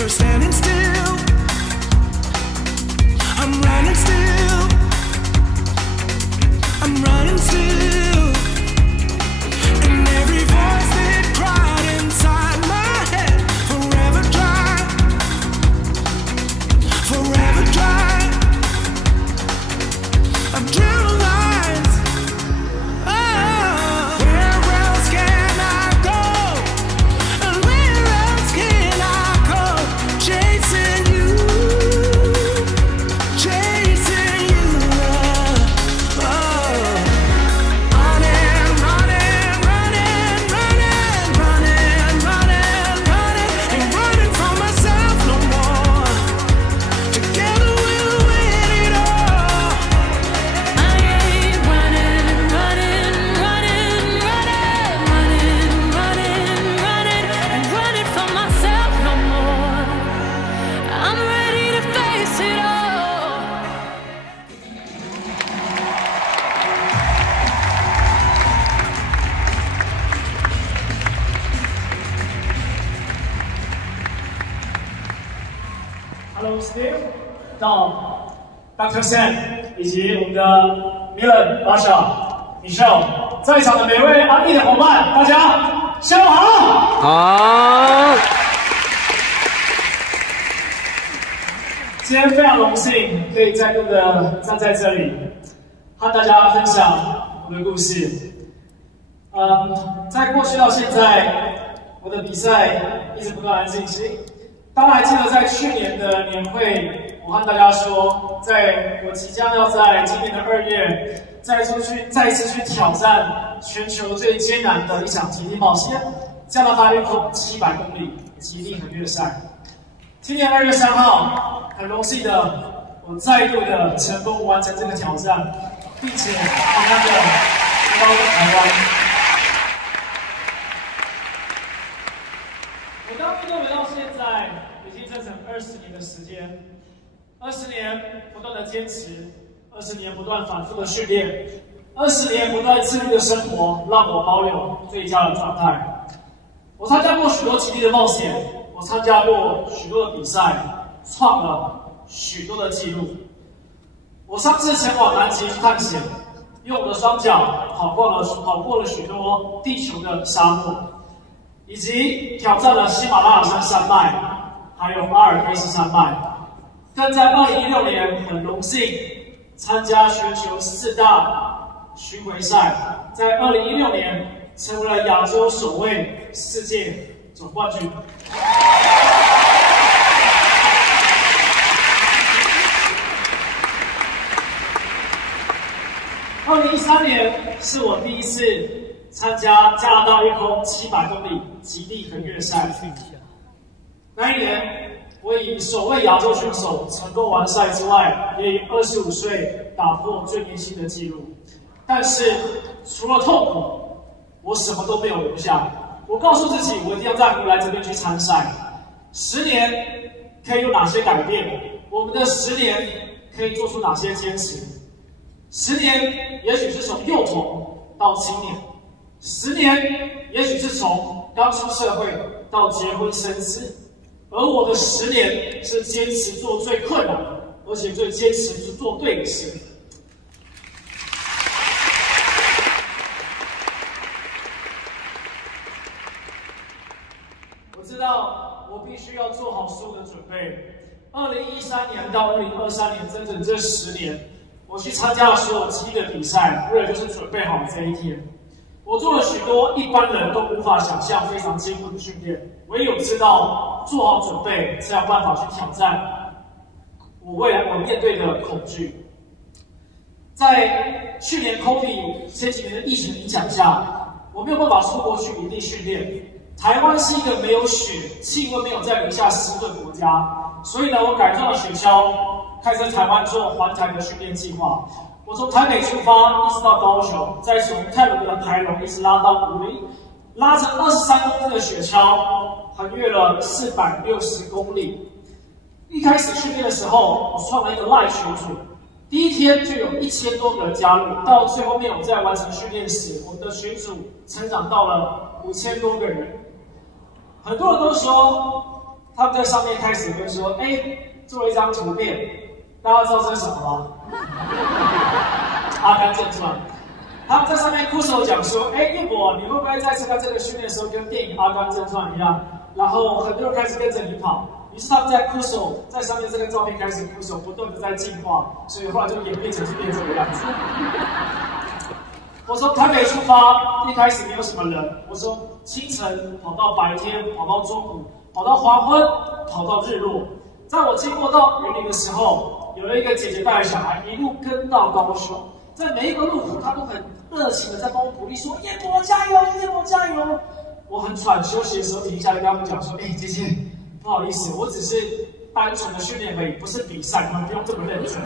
her standing still. I'm running still. I'm running still. And every voice that cried inside my head, forever dry, forever dry. I've drilled lines. Oh, where else can I go? And where else can I go? Chasing you, chasing you. Oh, running, running, running, running, running, running, running, ain't running from myself no more. Together we'll win it all. I ain't running, running, running, running, running, running, running, and running from myself no more. I'm ready to face it all. Hello Steve， 到 Dr. Sam 以及我们的 Milan、Basha、Michelle 在场的每位安利的伙伴，大家下午好。好，今天非常荣幸可以再度的站在这里，和大家分享我的故事。在过去到现在，我的比赛一直不断的进行。大家还记得在去年的年会，我和大家说，我即将要在今年的2月再次去挑战全球最艰难的一场极地冒险——加拿大越空700公里极地横越赛。今年2月3号，很荣幸的，我再度的成功完成这个挑战，并且平安的回到台湾。我当初认为到现在已经整整20年的时间，20年不断的坚持，20年不断反复的训练，20年不断自律的生活，让我保有最佳的状态。我参加过许多极地的冒险，我参加过许多的比赛，创了许多的纪录。我上次前往南极去探险，用我的双脚跑过了许多地球的沙漠。以及挑战了喜马拉雅山脉，还有阿尔卑斯山脉，更在2016年很荣幸参加全球4大巡回赛，在2016年成为了亚洲首位世界总冠军。2013年是我第一次参加加拿大越空700公里极地横越赛。那一年，我以首位亚洲选手成功完赛之外，也以25岁打破最年轻的纪录。但是除了痛苦，我什么都没有留下。我告诉自己，我一定要再回来这边去参赛。10年可以有哪些改变？我们的10年可以做出哪些坚持？10年也许是从幼童到青年。10年，也许是从刚出社会到结婚生子，而我的10年是坚持做最困难，而且最坚持去做对的事。我知道我必须要做好所有的准备。2013年到2023年，整整这10年，我去参加了所有极地的比赛，为了就是准备好这一天。我做了许多一般人都无法想象非常艰苦的训练，唯有知道做好准备，才有办法去挑战我未来我面对的恐惧。在去年 COVID 前几年的疫情影响下，我没有办法出国去营地训练。台湾是一个没有雪、气温没有在零下10度的国家，所以呢，我改装了雪橇，开始在台湾做环台的训练计划。我从台北出发，一直到高雄，再从泰鲁的台龙一直拉到武陵，拉着23公分的雪橇，横越了460公里。一开始训练的时候，我创了一个 LINE 群组，第一天就有1000多个人加入，到最后面我们在完成训练时，我们的群组成长到了5000多个人。很多人都说他们在上面开始跟说，做了一张图片，大家知道这是什么吗？阿甘正传。他们在上面酷手讲说，叶博，你会不会在参加这个训练的时候跟电影《阿甘正传》一样？然后很多人开始跟着你跑。于是他们在酷手在上面这个照片开始酷手，不断的在进化，所以后来就演变成今天这个样子。我从台北出发，一开始没有什么人。我从清晨跑到白天，跑到中午，跑到黄昏，跑到日落。在我经过到园林的时候，有了一个姐姐带着小孩一路跟到高雄，在每一个路口，她都很热情的在帮我鼓励说：“叶博加油，叶博加油！”我很喘，休息的时候停下来跟他们讲说：“姐姐，不好意思，我只是单纯的训练而已，不是比赛，你们不用这么认真。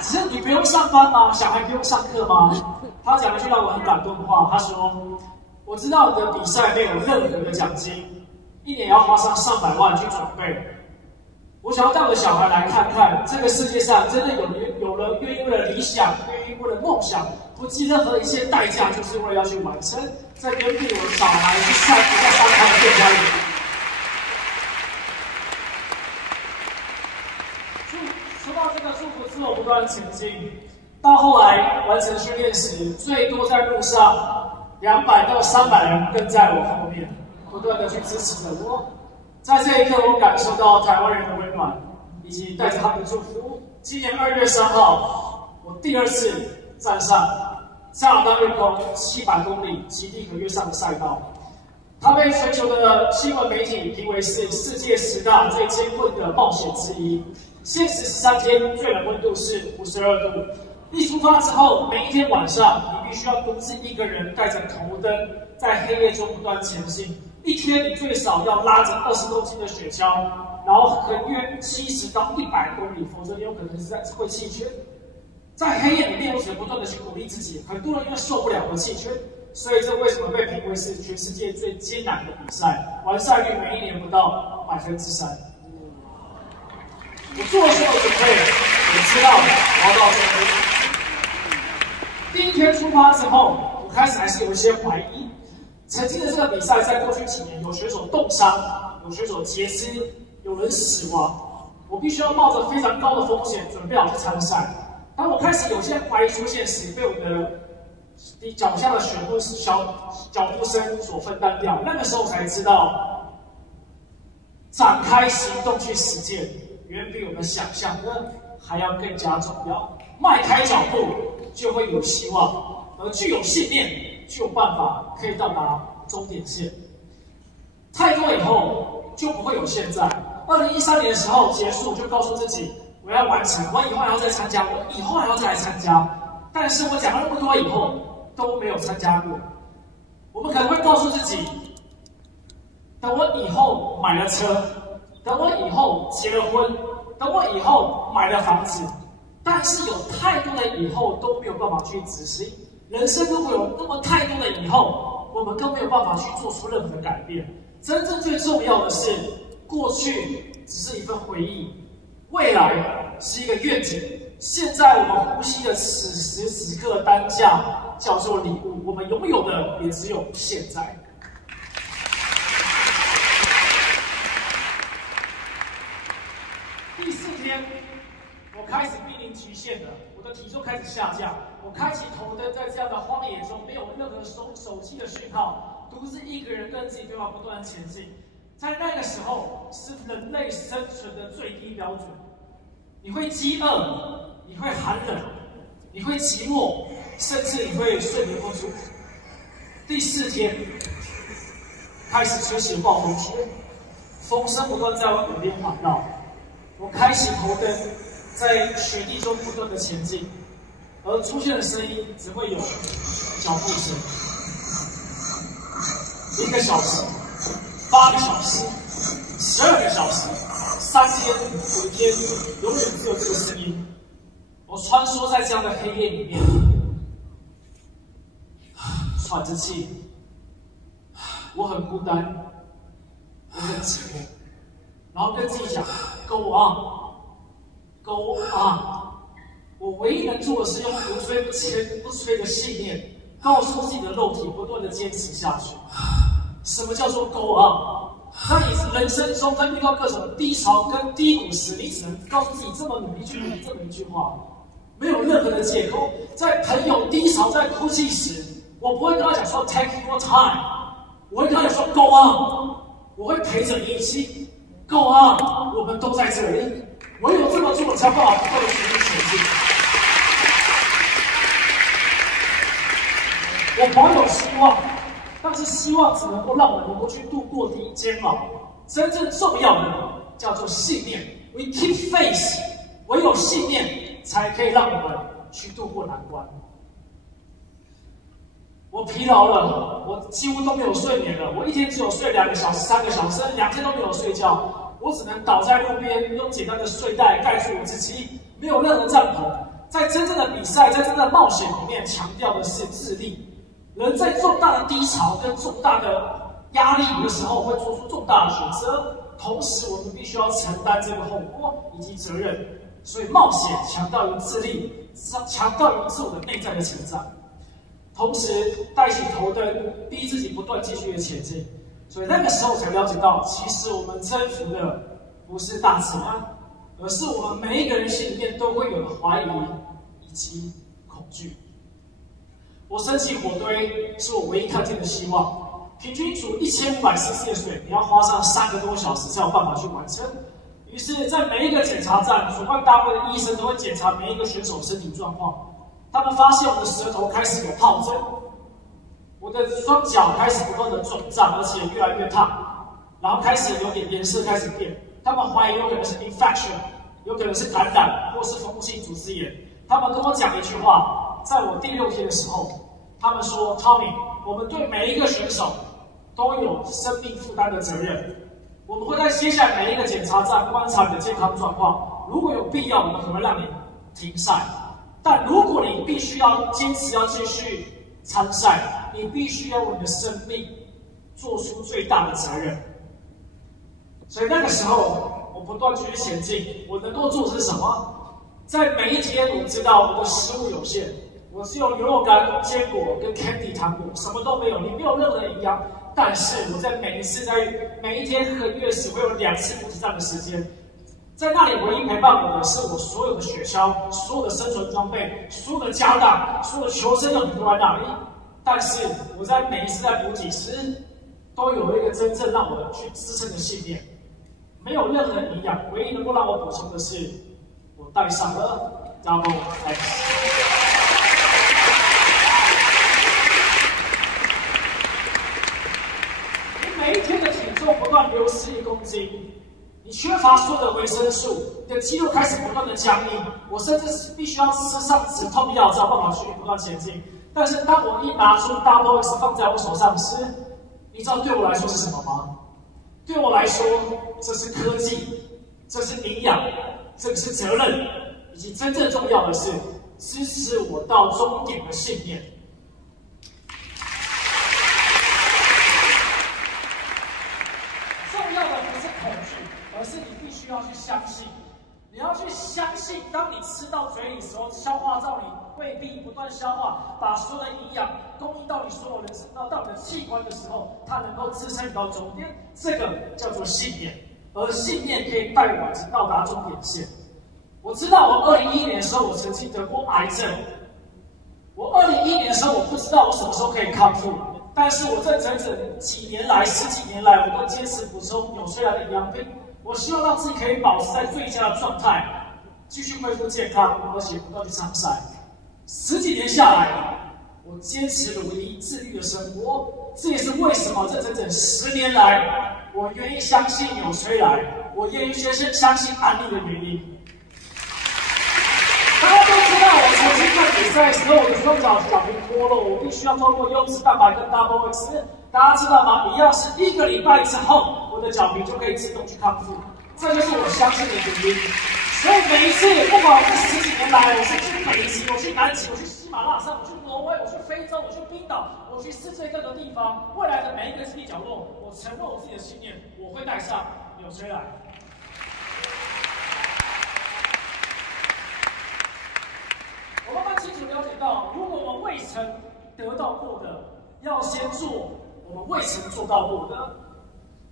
只是你不用上班吗？小孩不用上课吗？”他讲了一句让我很感动的话，他说：“我知道你的比赛没有任何的奖金，一年要花上上百万去准备。我想要带我的小孩来看看，这个世界上真的有人愿意为了理想，愿意为了梦想，不计任何一切代价，就是为了要去完成。在跟对我的小孩去在上台的电家里。”说到这个祝福之后，不断前进，到后来完成训练时，最多在路上200到300人跟在我后面，不断的去支持着我。在这一刻，我感受到台湾人的温暖，以及带着他们的祝福。今年2月3号，我第2次站上加拿大运动700公里极地和约上的赛道，它被全球的新闻媒体评为是世界10大最艰困的冒险之一。限时13天，最冷温度是52度。一出发之后，每一天晚上，你必须要独自一个人带着头灯，在黑夜中不断前进。一天你最少要拉着20公斤的雪橇，然后横越70到100公里，否则你有可能是会气喘。在黑夜里面，我只能不断的去鼓励自己。很多人因为受不了而气喘，所以这为什么被评为是全世界最艰难的比赛？完赛率每一年不到3%。我做了所有准备，我知道我要到这里。第一天出发之后，我开始还是有一些怀疑。曾经的这个比赛，在过去几年有选手冻伤，有选手截肢，有人死亡。我必须要冒着非常高的风险，准备好去参赛。当我开始有些怀疑出现时，被我的脚下的脚步声所分担掉。那个时候才知道，展开行动去实践，远比我们想象的还要更加重要。迈开脚步，就会有希望，而具有信念，就有办法可以到达终点线。太多以后就不会有现在。2013年的时候结束，就告诉自己我要完成，我以后还要再参加，我以后还要再来参加。但是我讲了那么多以后都没有参加过。我们可能会告诉自己，等我以后买了车，等我以后结了婚，等我以后买了房子。但是有太多的以后都没有办法去执行。人生如果有那么太多的以后，我们更没有办法去做出任何的改变。真正最重要的是，过去只是一份回忆，未来是一个愿景。现在我们呼吸的此时此刻当下叫做礼物，我们拥有的也只有现在。第4天，我开始濒临极限了，我的体重开始下降。我开启头灯，在这样的荒野中，没有任何手机的讯号，独自一个人跟自己对话，不断前进。在那个时候，是人类生存的最低标准。你会饥饿，你会寒冷，你会寂寞，甚至你会睡眠不足。第4天，开始吹起暴风雪，风声不断在我耳边环绕。我开启头灯，在雪地中不断的前进。而出现的声音只会有脚步声。1个小时、8个小时、12个小时、3天、5天，永远只有这个声音。我穿梭在这样的黑夜里面，喘着气，我很孤单，我很寂寞，然后跟自己讲 ：“Go on, go on。”我唯一能做的是用不吹的信念，告诉自己的肉体不断的坚持下去。什么叫做 go on？当你人生中在遇到各种低潮跟低谷时，你只能告诉自己这么努力去努力这么一句话，没有任何的借口。在朋友低潮在哭泣时，我不会跟他讲说 take your time， 我会跟他讲说 go on， 我会陪着你一起 go on， 我们都在这里。唯有这么做，才有办法不断的持续前进。我保有希望。但是希望只能够让我们能够去度过煎熬，真正重要的叫做信念。We keep faith， 唯有信念才可以让我们去度过难关。我疲劳了，我几乎都没有睡眠了，我一天只有睡2个小时、3个小时，2天都没有睡觉，我只能倒在路边，用简单的睡袋盖住我自己，没有任何帐篷。在真正的比赛，在真正的冒险里面，强调的是智力。人在重大的低潮跟重大的压力的时候，会做出重大的选择，同时我们必须要承担这个后果以及责任。所以冒险强调于智力，强调于自我的内在的成长，同时带起头灯，逼自己不断继续的前进。所以那个时候才了解到，其实我们征服的不是大自然，而是我们每一个人心里面都会有的怀疑以及恐惧。我升起火堆是我唯一看见的希望。平均煮1500cc 的水，你要花上3个多小时才有办法去完成。于是，在每一个检查站，主办单位的医生都会检查每一个选手身体状况。他们发现我的舌头开始有疱疹，我的双脚开始不断的肿胀，而且越来越烫，然后开始有点颜色开始变。他们怀疑有可能是 infection， 有可能是感染或是蜂窝性组织炎。他们跟我讲一句话。在我第6天的时候，他们说 ：“Tommy， 我们对每一个选手都有生命负担的责任。我们会在接下来每一个检查站观察你的健康状况，如果有必要，我们可能会让你停赛。但如果你必须要坚持要继续参赛，你必须要为你的生命做出最大的责任。”所以那个时候，我不断继续前进。我能够做的是什么？在每一天，我知道我的食物有限。我只有牛肉干、坚果跟 candy 糖果，什么都没有，你没有任何的营养。但是我在每一天和月时会有2次补给站的时间，在那里唯一陪伴我的是我所有的雪橇、所有的生存装备、所有的家当、所有的求生用品都在那里。但是我在每一次在补给时，都有一个真正让我去支撑的信念。没有任何营养，唯一能够让我补充的是，我带上了 Double X。每一天的体重不断流失1公斤，你缺乏所有的维生素，你的肌肉开始不断的僵硬。我甚至是必须要吃上止痛药，才有办法去不断前进。但是当我一拿出 Double X 放在我手上时，你知道对我来说是什么吗？对我来说，这是科技，这是营养，这是责任，以及真正重要的是支持我到终点的信念。而是你必须要去相信，你要去相信，当你吃到嘴里的时候，消化道你胃壁不断消化，把所有的营养供应到你所有的到你的器官的时候，它能够支撑你到终点。这个叫做信念，而信念可以带我到达终点线。我知道我2011年的时候，我曾经得过癌症。我2011年的时候，我不知道我什么时候可以康复，但是我在整整10几年来，我都坚持补充纽崔莱的营养品。我希望让自己可以保持在最佳的状态，继续恢复健康，而且不断去参赛。10几年下来，我坚持努力自律的生活，这也是为什么这整整10年来，我愿意相信纽崔莱，我愿意相信安利的原因。大家都知道，我曾经看比赛的时候，我的双脚皮脱落，我必须要透过优质蛋白跟 Double X。大家知道吗？一样是1个礼拜之后，我的脚皮就可以自动去康复，这就是我相信的原因。所以每一次，不管我这10几年来，我是去北极，我去南极，我去喜马拉雅山，我去挪威，我去非洲，我去冰岛，我去世界各个地方，未来的每一个地角落，我承诺我自己的信念，我会带上纽崔莱。我慢慢清楚了解到，如果我们未曾得到过的，要先做我们未曾做到过的。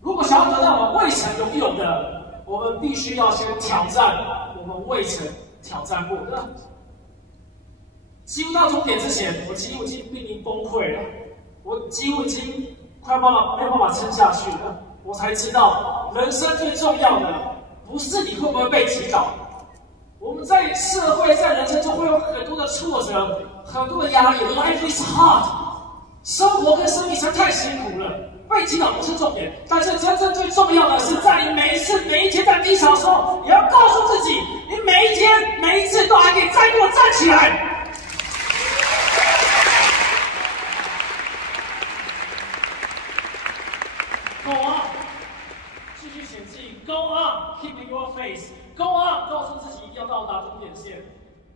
如果想要得到我们未曾拥有的，我们必须要先挑战我们未曾挑战过的。几乎到终点之前，我几乎已经濒临崩溃了，我几乎已经快没有办法撑下去了。我才知道，人生最重要的不是你会不会被击倒。我们在社会、在人生中会有很多的挫折、很多的压力。Life is hard， 生活跟生命实在太辛苦了。被击倒不是重点，但是真正最重要的是，在你每一天在低潮的时候，你要告诉自己，你每一天、每一次都还可以再给我站起来。Go on， 继续前进。Go on， keep your face。Go on， 告诉自己一定要到达终点线。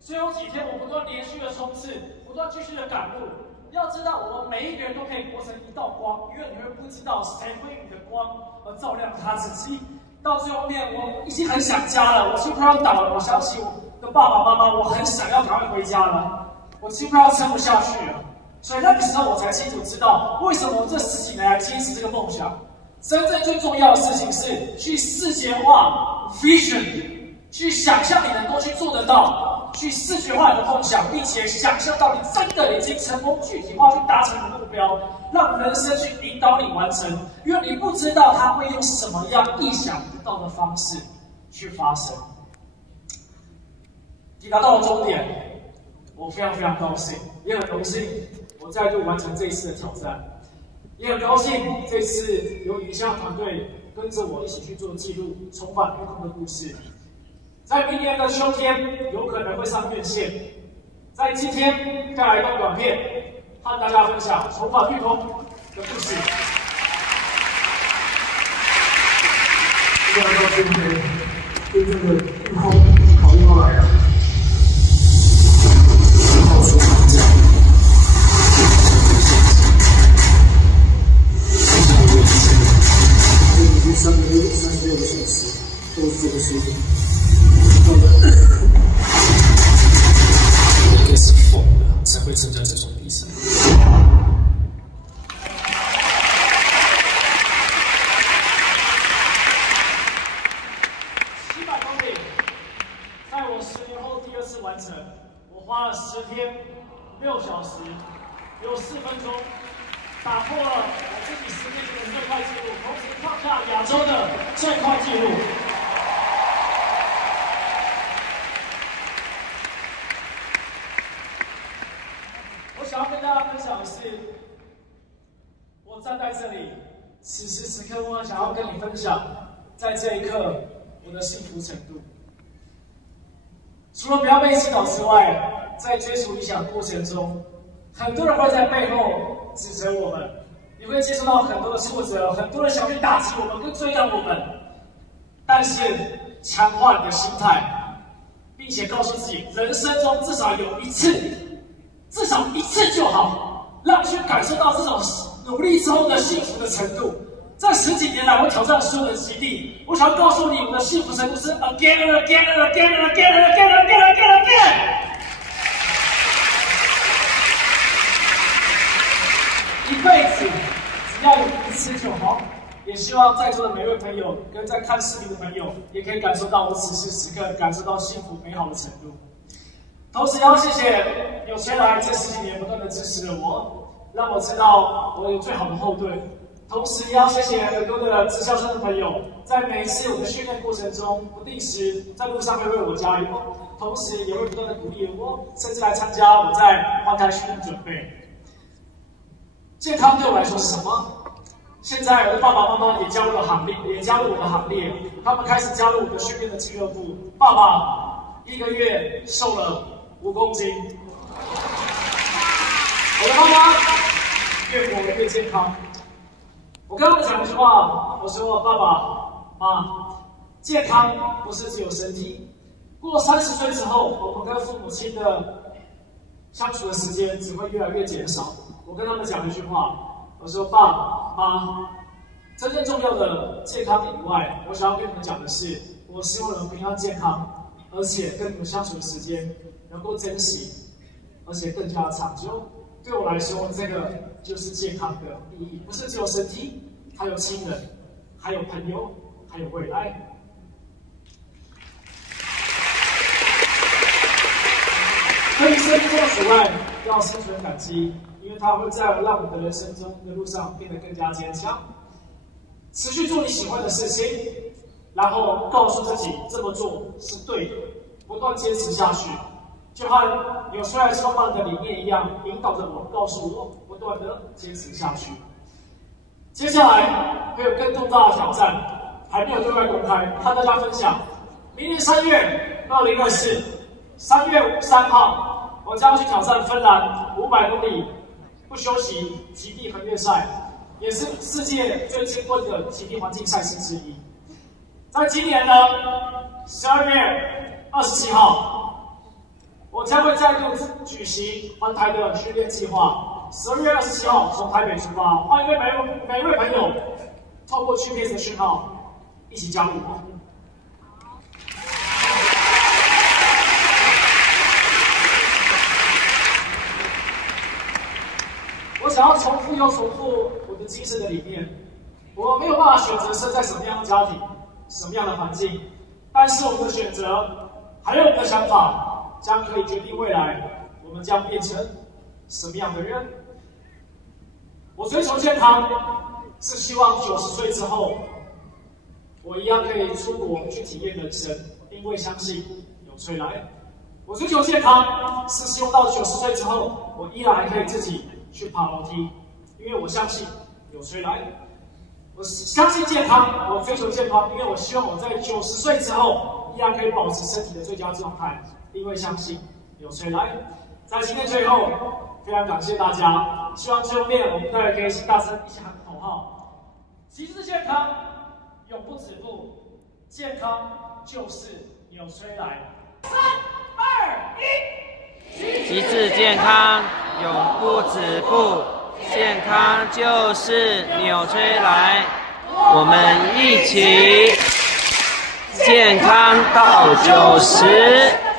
最后几天，我不断连续的冲刺，不断继续的赶路。要知道，我们每一个人都可以活成一道光，因为你会不知道谁会用你的光而照亮他自己。到最后面，我已经很想家了，我几乎要倒了。我想起我的爸爸妈妈，我很想要赶快回家了，我几乎要撑不下去了。所以那个时候，我才清楚知道为什么我这10几年来坚持这个梦想。真正最重要的事情是去视觉化 vision， 去想象你能够去做得到，去视觉化你的梦想，并且想象到你真的已经成功具体化去达成你的目标，让人生去引导你完成，因为你不知道它会用什么样意想不到的方式去发生。抵达到了终点，我非常非常高兴，也很荣幸我再度完成这一次的挑战。也很高兴这次有影像团队跟着我一起去做记录，重返天空的故事。在明年的秋天，有可能会上院线。在今天带来一段短片，和大家分享重返天空的故事。来到今天，真正的天空考验要来了。好说好讲。36个小时都是这个速度，我应该是疯了，才会参加这种比赛。700公里，在我10年后第2次完成，我花了10天、6小时、有4分钟。打破了我自己10年前的最快纪录，同时创下亚洲的最快纪录。我想要跟大家分享的是，我站在这里，此时此刻，我想要跟你分享，在这一刻我的幸福程度。除了不要被击倒之外，在追逐理想过程中，很多人会在背后指责我们，你会接受到很多的挫折，很多人想去打击我们，跟追赶我们。但是强化你的心态，并且告诉自己，人生中至少有一次，至少一次就好，让你去感受到这种努力之后的幸福的程度。这10几年来，我挑战所有的极地，我想要告诉你，我的幸福程度是 again and again and again and again and again and again and again。一辈子只要有一次就好，也希望在座的每位朋友跟在看视频的朋友，也可以感受到我此时此刻感受到幸福美好的程度。同时，要谢谢有钱来这10几年不断的支持了我，让我知道我有最好的后盾。同时，也要谢谢很多的直销生的朋友，在每一次我的训练过程中，不定时在路上会为我加油，同时也会不断的鼓励我，甚至来参加我在花台训练准备。健康对我来说是什么？现在我的爸爸妈妈也加入了行列，也加入我的行列。他们开始加入我的训练的俱乐部。爸爸1个月瘦了5公斤，我的妈妈越活越健康。我跟他们讲一句话，我说爸爸妈，健康不是只有身体。过30岁之后，我们跟父母亲的相处的时间只会越来越减少。我跟他们讲一句话，我说爸妈，真正重要的健康以外，我想要跟你们讲的是，我希望你们平安健康，而且跟你们相处的时间能够珍惜，而且更加长久。对我来说，这个就是健康的意义，不是只有身体，还有亲人，还有朋友，还有未来。对于生命中的阻碍，要心存感激，因为它会在让我们的人生中的路上变得更加坚强。持续做你喜欢的事情，然后告诉自己这么做是对的，不断坚持下去，就和纽崔莱创办的理念一样，引导着我，告诉我不断的坚持下去。接下来会有更重大的挑战，还没有对外公开，和大家分享。明年3月2024 3月3号，我将要去挑战芬兰500公里不休息极地横越赛，也是世界最艰困的极地环境赛事之一。在今年的12月27号，我将会再度举行环台的训练计划。12月27号从台北出发，欢迎每一位朋友透过 GPS 的讯号一起加入我。我想要重复又重复我的精神的理念。我没有办法选择生在什么样的家庭、什么样的环境，但是我们的选择还有我们的想法，将可以决定未来我们将变成什么样的人。我追求健康，是希望90岁之后，我一样可以出国去体验人生，因为相信有崔莱。我追求健康，是希望到90岁之后，我依然还可以自己去爬楼梯，因为我相信有崔莱。我相信健康，我追求健康，因为我希望我在90岁之后，依然可以保持身体的最佳状态，因为相信有崔莱。在今天最后，非常感谢大家，希望最后面我们大家可以一起大声一起喊口号：极致健康，永不止步，健康就是纽崔莱。3、2、1，极致健康，永不止步，健康就是纽崔莱。我们一起健康到90。